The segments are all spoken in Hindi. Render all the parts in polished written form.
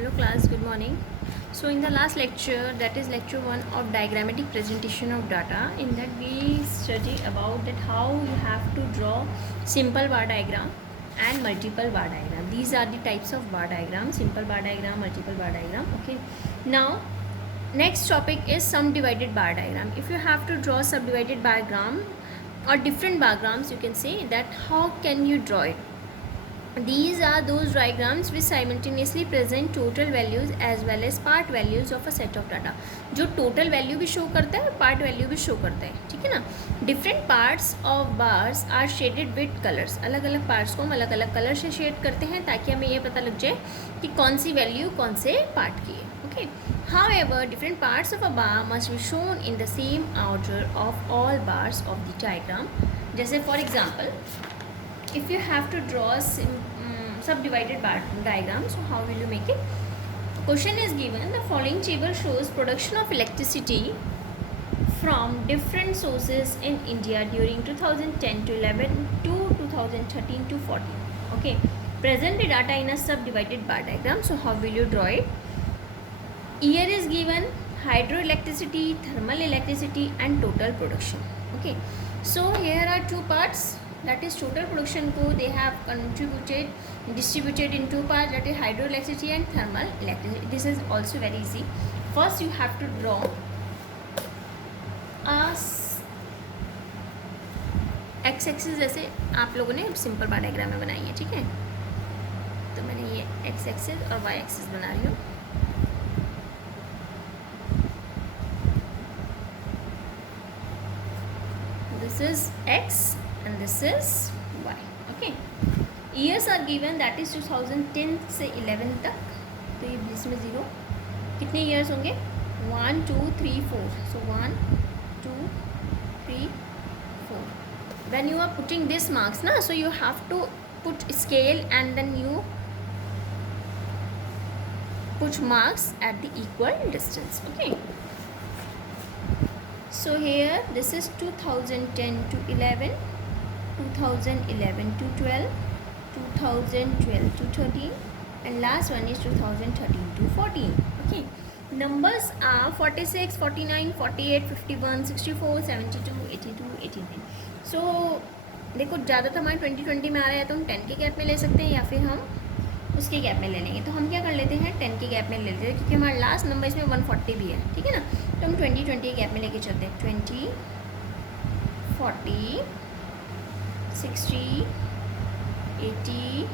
Hello class, good morning. So in the last lecture, that is lecture 1 of diagrammatic presentation of data, in that we study about that how you have to draw simple bar diagram and multiple bar diagram. These are the types of bar diagram: simple bar diagram, multiple bar diagram. Okay. Now next topic is sum divided bar diagram. If you have to draw subdivided bar diagram or different bar diagrams, you can say that how can you draw it. These are those diagrams which simultaneously present total values as well as part values of a set of data. जो total value भी show करता है और part value भी show करता है, ठीक है ना. Different parts of bars are shaded with colors. अलग अलग parts को हम अलग अलग color से shade करते हैं ताकि हमें ये पता लग जाए कि कौन सी value कौन से part की है. Okay. However, different parts of a bar must be shown in the same order of all bars of the diagram. जैसे for example, if you have to draw a subdivided bar diagram, so how will you make it? Question is given, the following table shows production of electricity from different sources in India during 2010 to 11 to 2013 to 14. Okay, present the data in a subdivided bar diagram. So how will you draw it? Year is given, hydroelectricity, thermal electricity and total production. Okay, so here are two parts, that is total production को they have distributed in two parts, that is hydroelectricity and thermal electricity. This is also very easy. First you have to draw a x axis जैसे आप लोगों ने सिंपल बार डायग्राम में बनाई है, ठीक है. तो मैंने ये x एक्सिस और y एक्सिस बना रही हूँ. This is x and this is y. Okay. Years are given, that is 2010 से 11 तक. तो ये इसमें 0 कितने years होंगे? 1 2 3 4. So 1 2 3 4. When you are putting this marks na, so you have to put scale and then you put marks at the equal distance. Okay. So here this is 2010 to 11, 2011 to 12, 2012 to 13 and last one is 2013 to 14. Okay, numbers are 46, 49, 48, 51, 64, 72, 82, 89. So देखो ज़्यादा तो हमारे 2020 में आ रहा है तो हम 10 के गैप में ले सकते हैं या फिर हम उसके गैप में ले लेंगे. तो हम क्या कर लेते हैं 10 के गैप में ले लेते हैं क्योंकि हमारा लास्ट नंबर इसमें 140 भी है, ठीक है ना. तो हम 20 के गैप में लेके चलते हैं. 20 40 60 80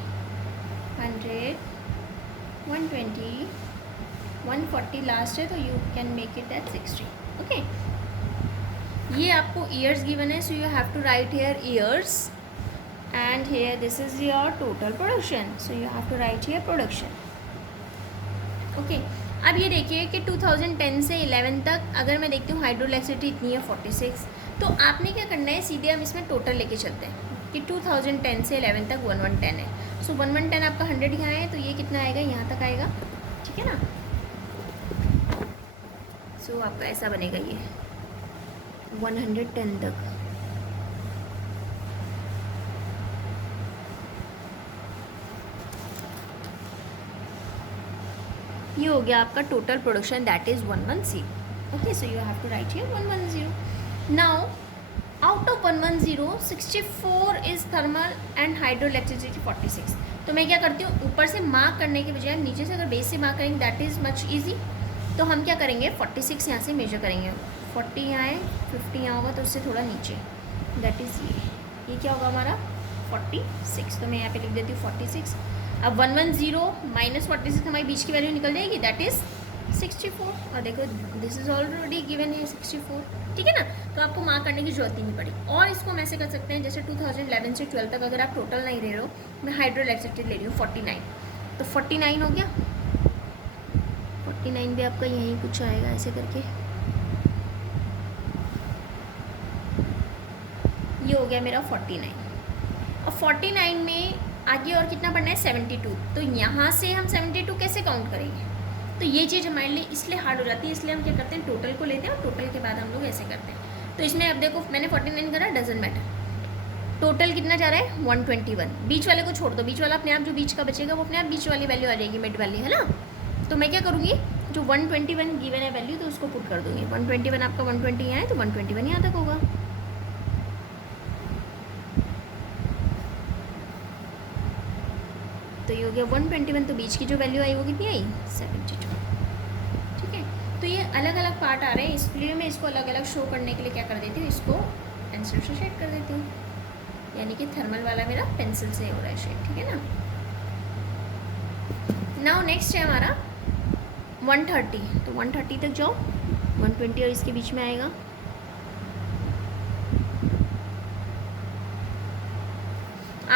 100 120 140 लास्ट है तो you can make it at 60. Okay, ये आपको ईयर्स गिवन है, so you have to write here years and here this is your total production, so you have to write here production. Okay, अब ये देखिए कि 2010 से 11 तक अगर मैं देखती हूँ हाइड्रोइलेक्ट्रिसिटी इतनी है 46, तो आपने क्या करना है सीधे हम इसमें टोटल लेके चलते हैं कि 2010 से 11 तक 1110 है. सो 1110 आपका 100 यहाँ है तो ये कितना आएगा, यहाँ तक आएगा, ठीक है ना. सो आपका ऐसा बनेगा ये 110 तक. ये हो गया आपका total production, that is 110. Okay, so you have to write here 110. Now out of 110 64 is thermal and hydroelectricity 46. तो मैं क्या करती हूँ ऊपर से मार्क करने के बजाय नीचे से अगर बेस से मार्क करेंगे दैट इज़ मच ईजी. तो हम क्या करेंगे 46 यहाँ से मेजर करेंगे, 40 यहाँ है, 50 यहाँ होगा तो उससे थोड़ा नीचे, दैट इज़ ये क्या होगा हमारा 46. तो मैं यहाँ पे लिख देती हूँ 46. अब 110 माइनस 46 हमारी बीच की वैल्यू निकल जाएगी, दैट इज़ 64. और देखो दिस इज़ ऑलरेडी गिवन है 64, ठीक है ना. तो आपको मार्क करने की जरूरत ही नहीं पड़ी. और इसको हम ऐसे कर सकते हैं जैसे 2011 से 12 तक अगर आप टोटल नहीं ले रहे हो, मैं हाइड्रोइलेक्ट्रिसिटी ले रही हूँ 49, तो 49 हो गया. 49 भी आपका यहीं कुछ आएगा ऐसे करके, ये हो गया मेरा 49. और 49 में आगे और कितना पढ़ना है 72. तो यहाँ से हम 72 कैसे काउंट करेंगे, तो ये चीज़ हमारे लिए इसलिए हार्ड हो जाती है, इसलिए हम क्या करते हैं टोटल को लेते हैं और टोटल के बाद हम लोग ऐसे करते हैं. तो इसमें अब देखो मैंने 49 करा, डजंट मैटर. टोटल कितना जा रहा है 121. बीच वाले को छोड़ दो, बीच वाला अपने आप जो बीच का बचेगा वो अपने आप बीच वाली वैल्यू आ जाएगी, मिड वाली, है ना. तो मैं क्या करूँगी, जो 121 गिवन है वैल्यू तो उसको पुट कर दूँगी। 121 आपका 120 यहाँ है तो 121 यहाँ तक होगा। तो ये हो गया 121, तो बीच की जो वैल्यू आई वो कितनी आई 72। ठीक है, तो ये अलग अलग पार्ट आ रहे हैं, इसलिए मैं इसको अलग अलग शो करने के लिए क्या कर देती हूँ, इसको पेंसिल से शेड कर देती हूँ, यानी कि थर्मल वाला मेरा पेंसिल से हो रहा है शेड। ठीक है ना। नाउ नेक्स्ट है हमारा 130, तो 130 तक जाओ, 120 और इसके बीच में आएगा।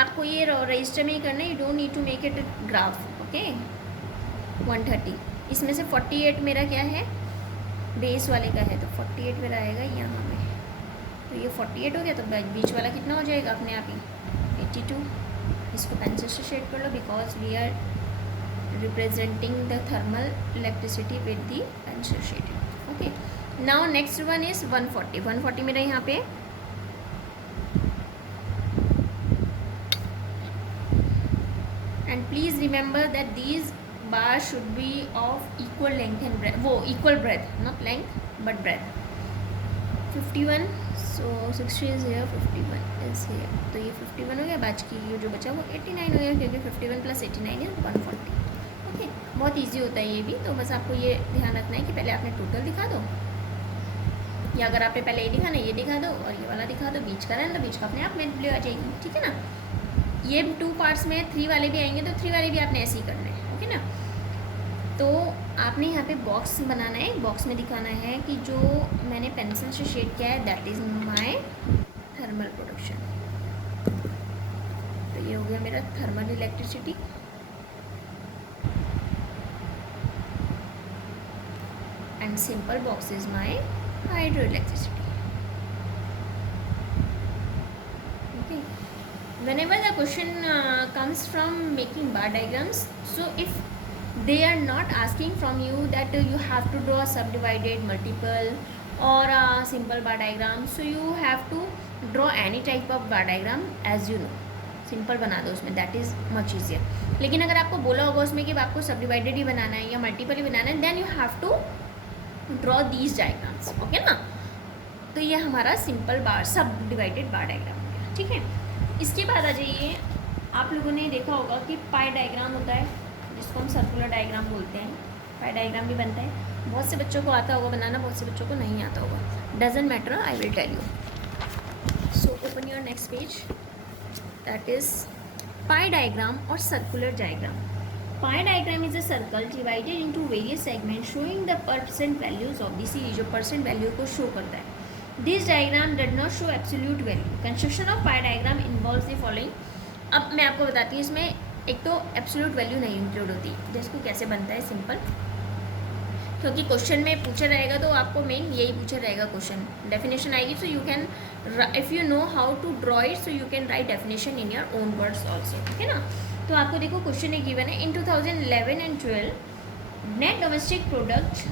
आपको ये रजिस्टर में ही करना है, you don't need to make it graph. Okay, 130, इसमें से 48 मेरा क्या है, बेस वाले का है, तो 48 मेरा आएगा यहाँ में। तो ये 48 हो गया, तो बीच वाला कितना हो जाएगा अपने आप ही 82। इसको पेंसिल से शेड कर लो, because we are representing the thermal electricity with the pencil shade. Okay, now next one is 140। 140 मेरा यहाँ पे, and please remember that these bars should be of equal length and breadth, वो equal breadth, not length but breadth। 51, so 60 is here, 51 is here, तो ये 51 हो गया, बाकी की ये जो बचा वो 89 हो गया, क्योंकि 51 + 89 is 140। ओके, बहुत ईजी होता है ये भी, तो बस आपको ये ध्यान रखना है कि पहले आपने टोटल दिखा दो, या अगर आपने पहले ये दिखाना ये दिखा दो और ये वाला दिखा दो, बीच का रहना, तो बीच का अपने आप में वैल्यू आ जाएगी। ठीक है ना। ये 2 पार्ट्स में 3 वाले भी आएंगे, तो 3 वाले भी आपने ऐसे ही करने हैं। ओके ना। तो आपने यहाँ पे बॉक्स बनाना है, बॉक्स में दिखाना है कि जो मैंने पेंसिल से शेड किया है that is my thermal production. तो ये हो गया मेरा thermal electricity. And simple box is my hydro electricity. Whenever the question comes from making bar diagrams, so if they are not asking from you that you have to draw a subdivided, multiple or a simple bar diagram, so you have to draw any type of bar diagram as you know, simple बना दो उसमें, दैट इज़ मच ईजियर। लेकिन अगर आपको बोला होगा उसमें कि आपको सब डिवाइडेड ही बनाना है या मल्टीपल ही बनाना है, then you have to draw these diagrams. Okay ना। तो ये हमारा सिंपल बार सब डिवाइडेड बार डायग्राम हो गया। ठीक है, इसके बाद आ जाइए, आप लोगों ने देखा होगा कि पाई डायग्राम होता है, जिसको हम सर्कुलर डायग्राम बोलते हैं। पाई डायग्राम भी बनता है, बहुत से बच्चों को आता होगा बनाना, बहुत से बच्चों को नहीं आता होगा, doesn't matter, I will tell you. So open your next page, that is pie diagram और circular diagram. Pie diagram is a circle divided into various segment showing the percent values of the series, जो परसेंट वैल्यू को शो करता है। This diagram does not show absolute value. Construction of pie diagram involves the following. अब मैं आपको बताती हूँ, इसमें एक तो एब्सोल्यूट वैल्यू नहीं इंक्लूड होती, जिसको कैसे बनता है सिंपल, क्योंकि क्वेश्चन में पूछा रहेगा तो आपको मेन यही पूछा रहेगा क्वेश्चन। डेफिनेशन आएगी, so you can, if you know how to draw it, so you can write definition in your own words also. ठीक है ना। तो आपको देखो क्वेश्चन एक गिवन है, इन 2011 and 12 net domestic product,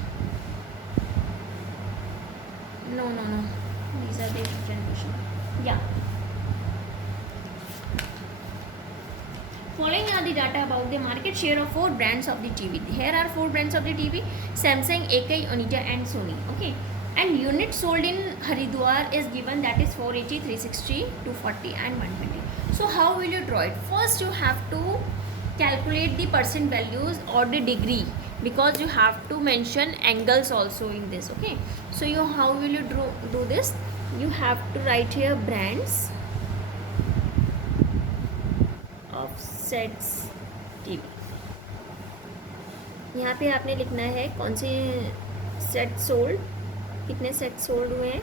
no, these are the different question, yeah. Following are the data about the market share of 4 brands of the TV. Here are 4 brands of the TV: Samsung, Akai, Onita and Sony. Okay, and unit sold in Haridwar is given, that is 480, 360, 240 and 120. So how will you draw it? First you have to calculate the percent values or the degree, because you have to mention angles also in this. Okay, so how will you do this? You have to write here brands of sets TV. यहाँ पे आपने लिखना है कौन से सेट सोल्ड, कितने सेट सोल्ड हुए हैं,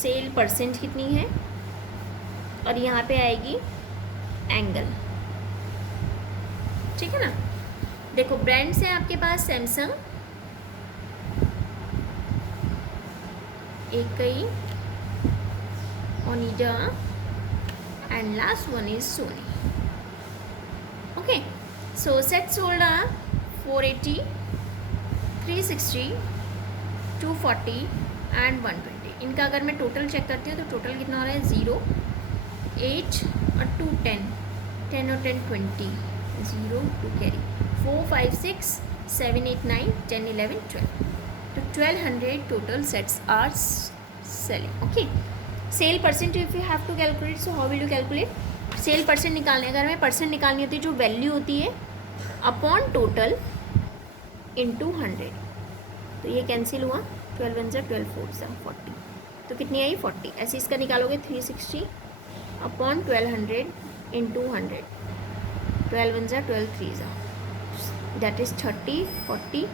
सेल परसेंट कितनी है, और यहाँ पे आएगी एंगल। ठीक है ना। देखो ब्रांड्स हैं आपके पास Samsung, Akai, Onida and last one is Sony. Okay, so set sold are 480, 360, 240 and 120। इनका अगर मैं टोटल चेक करती हूँ तो टोटल कितना हो रहा है, 0, 8 और 2, 10, 10 और 10, 20, 0 to carry 4 5 6 7 8 9 10 11 12. तो 1200 total sets are selling. Okay, sale percent if you have to calculate, so how will you calculate? Sale percent निकालने, अगर हमें परसेंट निकालनी होती है जो वैल्यू होती है अपॉन टोटल इंटू 100, तो ये कैंसिल हुआ, 12 1 12 4 40, तो कितनी आई 40. ऐसे इसका निकालोगे 360 अपॉन 1200 इंटू 100, 12 1 12 3 दैट इज़ 30 40,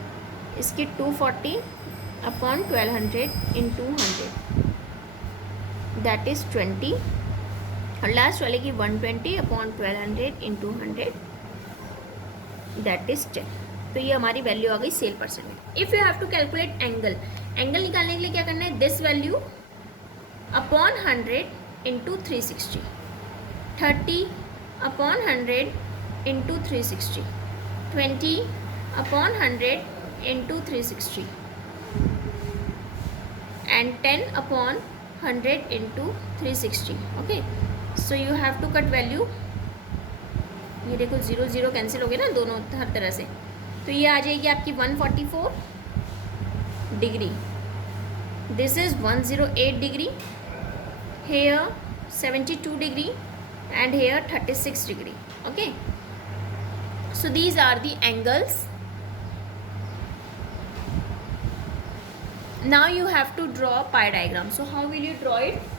इसकी 240 अपॉन 1200 इंटू 100 दैट इज़ 20, और लास्ट वाले की 120 अपॉन 1200 इंटू 100 दैट इज़ 10. तो ये हमारी वैल्यू आ गई सेल परसेंट में. If you have to calculate angle, angle निकालने के लिए क्या करना है, this value upon 100 into 360, 30 upon 100 into 360, 20 upon 100 into 360 and 10 upon 100 into 360. Okay, so you have to cut value. ये देखो 0 0 कैंसिल हो गए ना दोनों हर तरह से, तो ये आ जाएगी आपकी 144 degree. This is 108 degree, here 72 degree and here 36 degree. Okay, so these are the angles. Now you have to draw a pie diagram. So how will you draw it?